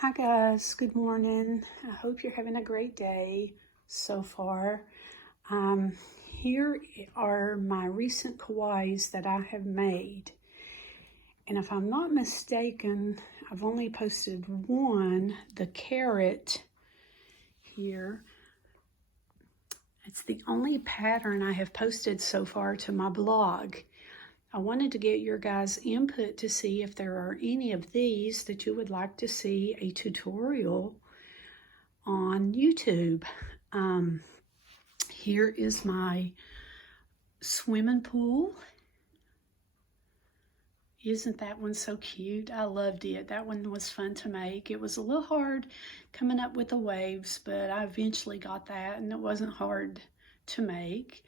Hi guys, good morning. I hope you're having a great day so far. Here are my recent Kawaiis that I have made. And if I'm not mistaken, I've only posted one, the Carrot here. It's the only pattern I have posted so far to my blog. I wanted to get your guys' input to see if there are any of these that you would like to see a tutorial on YouTube. Here is my swimming pool. Isn't that one so cute? I loved it. That one was fun to make. It was a little hard coming up with the waves, but I eventually got that and it wasn't hard to make.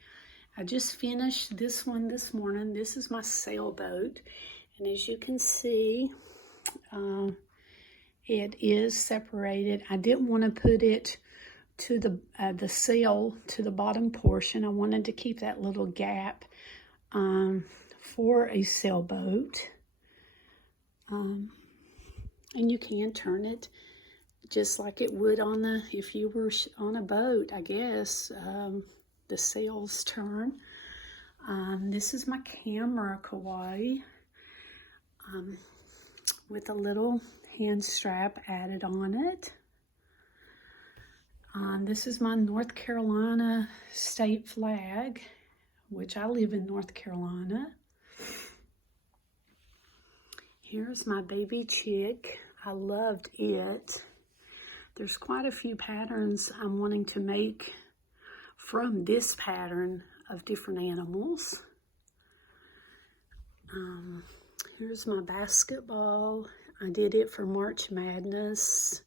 I just finished this one this morning. This is my sailboat, and as you can see, it is separated. I didn't want to put it to the sail to the bottom portion. I wanted to keep that little gap for a sailboat, and you can turn it just like it would on if you were on a boat, I guess. The sails turn. This is my camera Kawaii with a little hand strap added on it. This is my North Carolina state flag, which I live in North Carolina. Here's my baby chick. I loved it. There's quite a few patterns I'm wanting to make from this pattern of different animals. Here's my basketball. I did it for March Madness.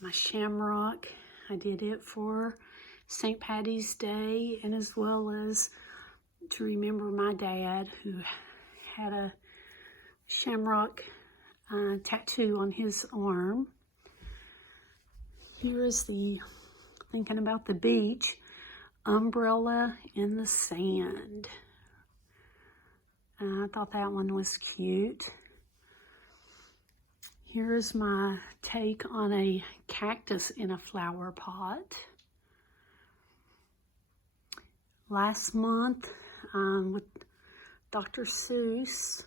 My shamrock, I did it for St. Patty's Day, and as well as to remember my dad, who had a shamrock tattoo on his arm. Here is the Thinking About the Beach umbrella in the sand. I thought that one was cute. Here is my take on a cactus in a flower pot. Last month with Dr. Seuss,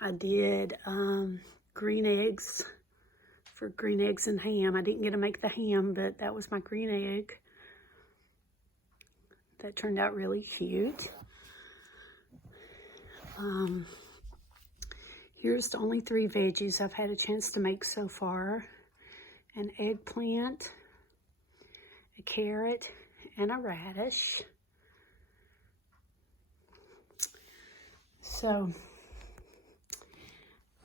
I did green eggs for green eggs and ham. I didn't get to make the ham, but that was my green egg. That turned out really cute. Here's the only 3 veggies I've had a chance to make so far. An eggplant, a carrot, and a radish. So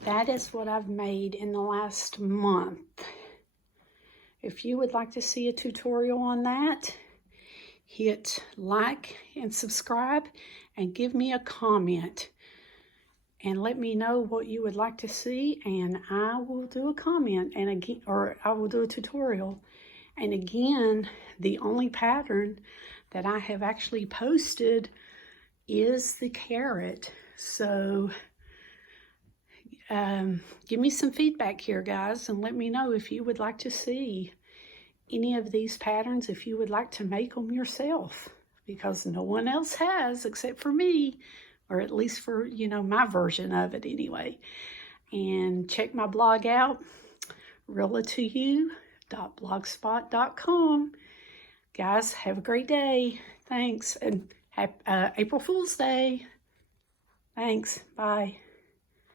that is what I've made in the last month. If you would like to see a tutorial on that, hit like and subscribe and give me a comment and let me know what you would like to see, and I will do a comment and again, or I will do a tutorial. And again, the only pattern that I have actually posted is the carrot. So give me some feedback here, guys, and let me know if you would like to see any of these patterns, if you would like to make them yourself, because no one else has except for me, or at least for, you know, my version of it anyway. And check my blog out, realatoyou.blogspot.com. Guys, have a great day. Thanks, and April Fool's Day. Thanks. Bye.